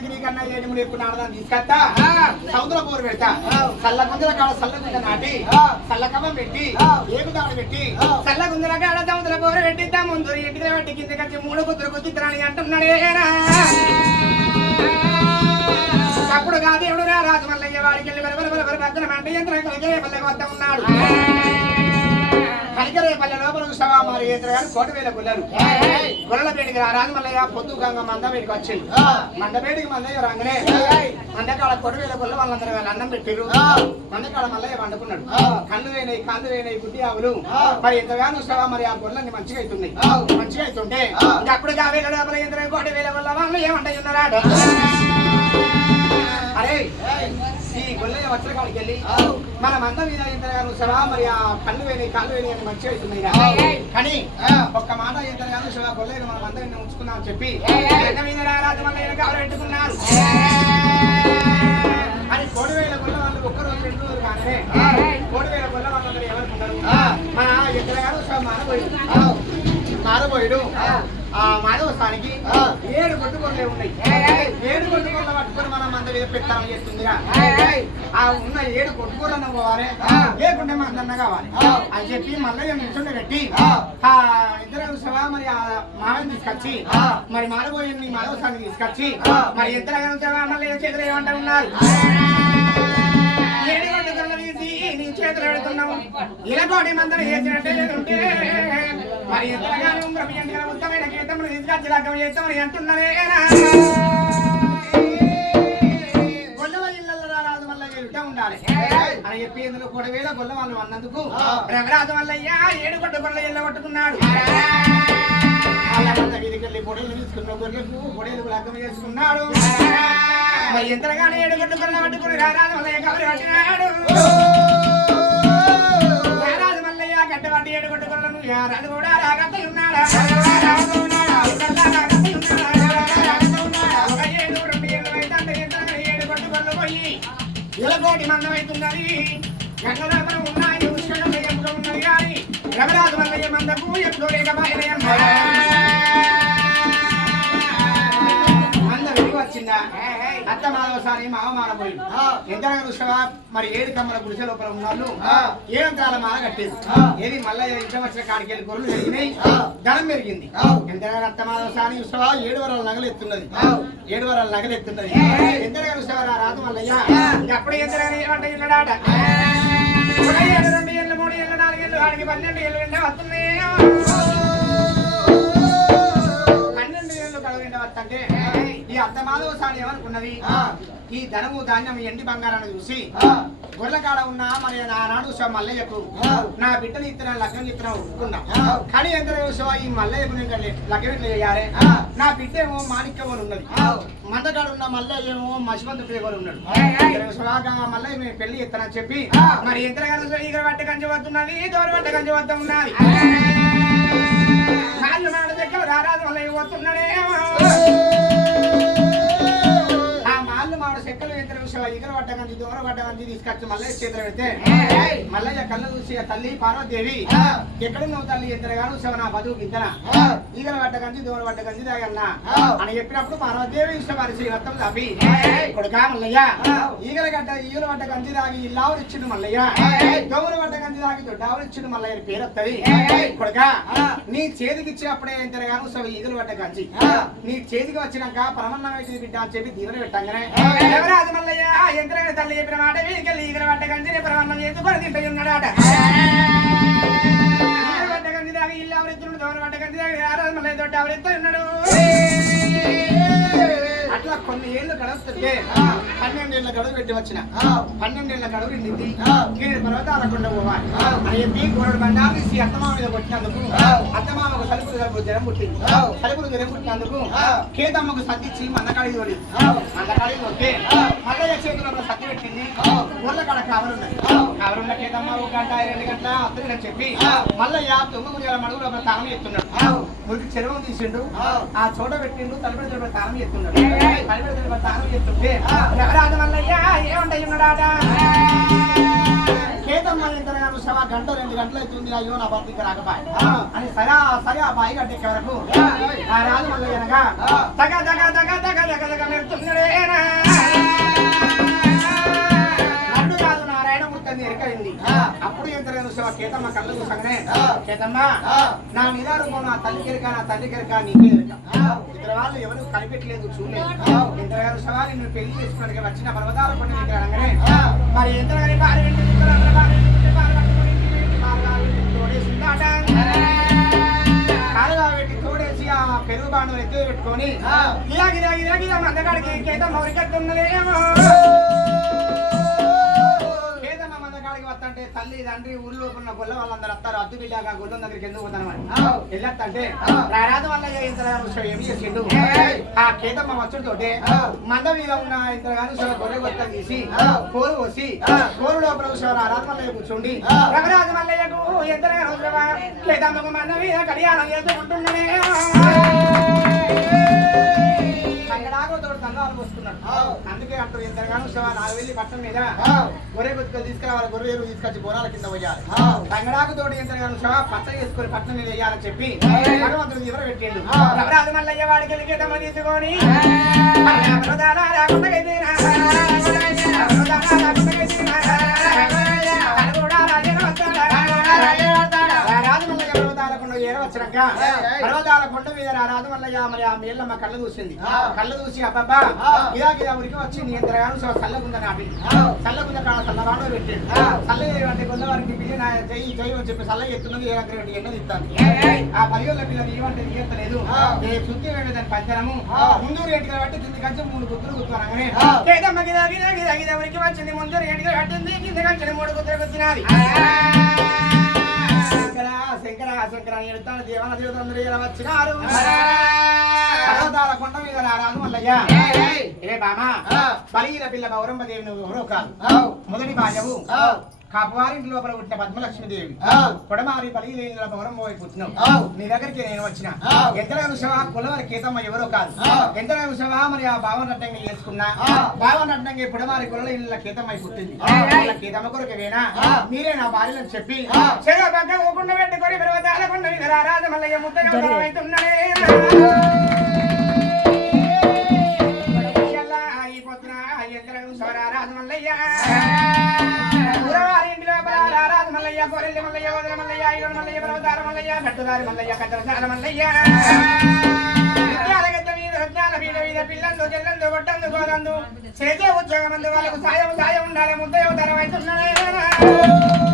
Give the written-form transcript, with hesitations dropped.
మీదకి నీకన్నా ఏడుముడు ఎక్కువ నాడదాన్ని తీసుకొస్తా సముద్రం పోరు పెడతా చల్ల గుంజల కాడ చల్ల గుంజ నాటి చల్ల కవ్వం పెట్టి ఏగుదాడు పెట్టి చల్ల గుంజల కాడ సముద్రం పోరు పెట్టిద్దాం ముందు ఇంటికి పెట్టి కిందకి వచ్చి 3 కుదురు కుదిద్దరాని అంటున్నాడేనా అప్పుడు కాదేవుడు రా రాజు మల్లయ్య వాడికి వెళ్ళి భద్రం అంటే యంత్రం కలిగే పల్లెకి వద్ద ఉన్నాడు కలిగరే పల్లె లోపల చూసావా మరి యంత్ర గారు 1,000 గుల్లలు గొర్రెల పేడికి రాజు మల్లయ్య పొద్దు గంగ మందపేడికి వచ్చింది మందపేడికి మల్లయ్య రాగానే మందకాడ 1,000 గుల్ల వాళ్ళందరూ అన్నం పెట్టిరు మందకాడ మల్లయ్య వండుకున్నాడు కళ్ళు వేయినాయి కాళ్ళు వేయినాయి గుడ్డి ఆవులు మరి ఎంతగానో చూసావా మరి ఆ గొర్రెలన్నీ మంచిగా అవుతున్నాయి మంచిగా అవుతుంటే ఇంకా అప్పుడు 50,000 లోపల యంత్ర 1,000 గుల్ల వాళ్ళు ఏమంటాయి ఉన్నారా అరే ఈ గొల్లయ్య వచ్చల కాడికి వెళ్ళి మన మంద మీద ఎంతగానో సవా మరి ఆ కళ్ళు వేని కాళ్ళు వేని అని మంచిగా అవుతున్నాయి కానీ ఒక్క మాట ఎంతగానో సవా గొల్లయ్య మన మంద మీద ఉంచుకున్నాం అని చెప్పి మంద మీద రాజు మల్లయ్య కాలు పెట్టుకున్నారు అని 1,000 గొల్ల వాళ్ళు 1 రోజు 2 రోజులు కానీ 1,000 గొల్ల వాళ్ళందరూ ఎవరుకున్నారు మన ఎంతగానో సవా మారబోయాడు ఆ మాధవస్థానికి 7 కొట్టుకొల్లే ఉన్నాయి 7 కొట్టుకొల్ల పట్టుకొని మనం మంద మీద పెట్టాలని చేస్తుందిగా ఆ ఉన్న 7 కొట్టుకోరన్న పోవాలి లేకుంటే మందన్న కావాలి అని చెప్పి మల్లయ్య నిల్చుండి పెట్టి ఆ ఇద్దరు సభ మరి ఆ మామని తీసుకొచ్చి మరి మారబోయి మాధవస్థానికి తీసుకొచ్చి మరి ఇద్దరు మల్లయ్య చేతులు ఏమంటా ఉన్నారు 7 కొట్టుకొల్ల తీసి నీ చేతులు పెడుతున్నావు ఇలా కోటి మందలు చేసినట్టే ఉంటే మరి ఎంతగానో బ్రహ్మయంగా ఉత్తమైన గీతములు తీసుకొచ్చి లగ్గం చేస్తామని అంటున్నారే గొల్లవాళ్ళ ఇళ్ళల్లో రాజు మల్లయ్య యుద్ధం ఉండాలి అని చెప్పి ఇందులో 1,000 గొల్ల వాళ్ళు అన్నందుకు బ్రహ్మరాజు మల్లయ్య 7 కొట్టు గొల్ల ఇళ్ళ కొట్టుకున్నాడు వీధికి వెళ్ళి పొడేలు తీసుకున్న గొర్రెలకు పొడేలు లగ్గం చేసుకున్నాడు మరి ఎంతగానో 7 కొట్టు గొల్ల పట్టుకుని రాజు మల్లయ్య కబరి పట్టినాడు గడ్డవాటి 7 కొట్టుకొల్లను రాజు కూడా రాగత్త ఉన్నాడా కోటి మందం అవుతున్నది గంగలోపల ఉన్నాయి ఎప్పుడో ఉన్నది కానీ రవిరాజు మల్లయ్య మందకు ఎప్పుడో లేకపోయినా మంద వెలుగు వచ్చిందా అత్త మాధవసారి మావ మారబోయింది ఎంతగా చూసావా మరి 7 కమ్మల గుడిసె లోపల ఉన్నాళ్ళు 7 అంతరాల మాల కట్టేది ఏది మల్లయ్య ఇంట్లో వచ్చిన కాడికి వెళ్ళి గొర్రెలు పెరిగినాయి ధనం పెరిగింది ఎంతగా అత్త మాధవసారి చూసావా 7 వరాల నగలు ఎత్తున్నది 7 వరాల నగలు ఎత్తున్నది ఎంతగా చూసావా రాజు మల్లయ్య అప్పుడే ఎంతగా ఏమంటే ఉన్నాడాట 7 2 ఏళ్ళు 3 ఏళ్ళు 4 ఏళ్ళు వాడికి 12 ఏళ్ళు వెంట వస్తున్నాయి 12 ఏళ్ళు కడుగు వెంట వస్తుంటే ఈ అత్త మాధవసారి ఏమనుకున్నది ఈ ధనము ధాన్యం ఎండి బంగారాన్ని చూసి గొర్రెకాడ ఉన్నా మరి ఆనాడు మల్లయ్యకు నా బిడ్డని ఇత్తన లగ్నం ఇత్తన ఒప్పుకున్నా కానీ ఎంత ఈ మల్లయ్యకు లగ్నం ఇట్లా చేయాలి నా బిడ్డ ఏమో మాణిక్యమని ఉన్నది మందకాడ ఉన్న మల్లయ్య ఏమో మసిమంతుడు ఎవరు ఉన్నాడు మల్లయ్య మేము పెళ్లి ఇస్తానని చెప్పి మరి ఎంత ఈగర పట్ట కంచి వస్తున్నది దోర పట్ట కంచి వద్ద ఉన్నది నాళ్ళు నాడు దగ్గర రారాజు మల్లయ్య వస్తున్నాడే చెక్కలు ఎంత ఈగర పట్ట కంచి దూర పట్ట కంచి తీసుకొచ్చి మల్లయ్య చేతులు పెడితే మల్లయ్య కళ్ళు చూసి తల్లి పార్వతీదేవి ఎక్కడున్నావు తల్లి ఎంతగానో నా బతుకు ఇంతనా ఈగల పట్ట కంచి దూర పట్ట కంచి తాగన్నా అని చెప్పినప్పుడు పార్వతీదేవి ఇష్టపరి శ్రీరత్నం తప్పి కొడుకా మల్లయ్య ఈగల పట్ట కంచి తాగి ఇల్లావులు ఇచ్చిండు మల్లయ్య దోమల పట్ట కంచి తాగి దొడ్డావులు ఇచ్చిండు మల్లయ్య పేరు వస్తుంది కొడుకా నీ చేతికి ఇచ్చినప్పుడే ఎంతగానో ఈగల పట్ట కంచి నీ చేతికి వచ్చినాక పరమన్నం అయితే బిడ్డ అని చెప్పి దీవెన పెట్టంగానే రాజు మల్లయ్య ఎంతైనా తల్లి చెప్పిన మాట వీడికెళ్ళి ఈగల పట్ట కంచి పరమన్నం చేసుకొని తింటే ఉన్నాడాట పట్ట కంచి దాకా ఇల్లు ఎవరెత్తున్నాడు దోమల పట్ట కంచి దాకా రాజు మల్లయ్య దొడ్డ ఎవరెత్తా ఉన్నాడు అట్లా కొన్ని ఏళ్ళు గడుస్తుంటే 12 ఏళ్ళ గడువు పెట్టి వచ్చిన 12 ఏళ్ళ గడువు నిండి నేను పర్వతాలకుండా పోవాలి అని చెప్పి గోరడు బండాలు తీసి అత్తమామ మీద కొట్టినందుకు అత్తమామకు సలుపులు జ్వరం పుట్టింది సలుపులు జ్వరం పుట్టినందుకు కేతమ్మకు సత్తిచ్చి మందకాడికి తోడింది మందకాడికి వస్తే మల్లయ్య చేతుల్లో సత్తి పెట్టింది ఊర్ల కాడ కావలున్నది కావలున్న కేతమ్మ 1 గంట 2 గంటల అత్తని చెప్పి మల్లయ్య 9 గుడియాల మడుగులో ఒక తాళం ఎత్తున్నాడు మురికి చెరువు తీసిండు ఆ చోట పెట్టిండు తలపెడి తాళం ఎత్తున్నాడు తాళం ఎత్తుంటే రాజు మల్లయ్య ఏమంటాయి ఉన్నాడాట కేతమ్మ ఇంతగాను సవా గంట 2 గంటలు అవుతుంది అయ్యో నా భర్త ఇంకా రాకపోయి అని సరే సరే ఆ బాయి కట్టెక్కే వరకు ఆ రాజు మల్లయ్య అనగా తగ తగ తగ తగ తగ తగ మెరుతున్నాడేనా నన్ను కాదు నారాయణమూర్తి ఎరకైంది అప్పుడు ఎంతగాను సవా కేతమ్మ కళ్ళు చూసగానే కేతమ్మ నా నిదారూపం నా తల్లి కెరక నా తండ్రి కెరక నీకే ఎరక ఇద్దరు వాళ్ళు ఎవరు కనిపెట్టలేదు చూడలేదు ఎంతగాను సవా నిన్ను పెళ్లి చేసుకోవడానికి వచ్చిన పర్వతాల కొండ దగ్గర అనగానే మరి ఎంతగాని భార్య కాలుగా పెట్టి తోడేసి ఆ పెరుగు బాండం ఎత్తులు పెట్టుకొని ఇలాగిలా మందకాడికి కేతమ్మ ఉరికెత్తున్నదేమో కేతమ్మ మందకాడికి వస్తంటే తల్లి తండ్రి ఊళ్ళో ఉన్న గొల్ల వాళ్ళందరూ వస్తారు అద్దు బిడ్డగా గొల్లం దగ్గరికి ఎందుకు పోతానమని వెళ్ళొస్తంటే రారాజు వల్ల ఏమి చేసిండు ఆ కేతమ్మ వచ్చుడితోటే మంద మీద ఉన్న ఇంతగాను గొర్రె గొత్త తీసి కోరు పోసి కోరు లోపల రారాజు మల్లయ్య కూర్చోండి రఘురాజు మల్లయ్యకు ఎంతగానో కేతమ్మకు మంద మీద కళ్యాణం చేసుకుంటున్ననే తోడు తందాలు పోస్తున్నాడు అందుకే అంటారు ఎంతగానో నాకు వెళ్ళి పట్టణం మీద గొర్రె గుర్తులు తీసుకురావాలి గొర్రె ఎరువు తీసుకొచ్చి బోనాల కింద పోయాలి తంగడాకు తోడు ఎంతగానో పచ్చ చేసుకొని పట్టణం మీద వేయాలని చెప్పి భగవంతుడు ఎవరు పెట్టిండు రఘురాజు మల్లయ్య వాడికి వెళ్ళి కేతమ్మ తీసుకొని పర్వతాల కొండ మీద రారాజు మల్లయ్య మరి ఆ మేళ్ళమ్మ కళ్ళు చూసింది కళ్ళు చూసి అబ్బబ్బా ఇదా ఉరికి వచ్చింది ఎంతగానో చల్లగుంద నాటి చల్లగుంద కాడ చల్లవాడో పెట్టాడు చల్ల అంటే కొందవారికి పిల్లి జై జై అని చెప్పి చల్ల ఎత్తున్నది ఏ దగ్గర ఎండ తిస్తాను ఆ పరిగెల పిల్లలు ఏమంటే తీయలేదు శుద్ధి వేడి దాని పంచరము ముందు రేటుగా బట్టి కింది కంచి 3 గుర్తులు గుర్తున్నాగానే కేతమ్మ గిదా ఉరికి వచ్చింది ముందు రేటుగా కట్టింది కింది కంచి 3 గుర్తులు గుర్తినాది శంకర ఎడతాను దేవన దేవతందరూ ఇలా వచ్చినారు పర్వతాల కొండ మీద రారాజు మల్లయ్య ఏ బామా బలిగిన పిల్ల గౌరమ్మ దేవి నువ్వు ఎవరో కాదు మొదటి భార్యవు కాపవారింటి లోపల పుట్టిన పద్మలక్ష్మీదేవి కొడమారి బలిగిన గౌరమ్మ పోయి పుట్టినావు నీ దగ్గరికి నేను వచ్చిన ఎంతగా చూసావా కులవారి కేతమ్మ ఎవరో కాదు ఎంతగా చూసావా మరి ఆ భావనడ్డంగా చేసుకున్నా భావనడ్డంగా పుడమారి కుల ఇళ్ళ కేతమ్మ పుట్టింది కేతమ్మ కొరకేనా మీరే నా భార్యలను చెప్పి చెర పక్క పోకుండా పెట్టుకొని పర్వతాల కొండ మీద రారాజు మల్లయ్య ముద్దగా అవుతున్నాడే ఎంతగా చూసావా రాజు మల్లయ్య రారాజు మల్లయ్య గొర్రెల్లి మల్లయ్య వదల మల్లయ్య ఐగోడు మల్లయ్య పర్వతాల మల్లయ్య కట్టుదారి మల్లయ్య కట్టరసాల మల్లయ్య రత్నాల మీద పిల్లందు చెల్లందు కొట్టందు గోదందు చేసే ఉద్యోగమందు వాళ్ళకు సాయం ఉండాలి ముద్దయ ధర అవుతున్నాడు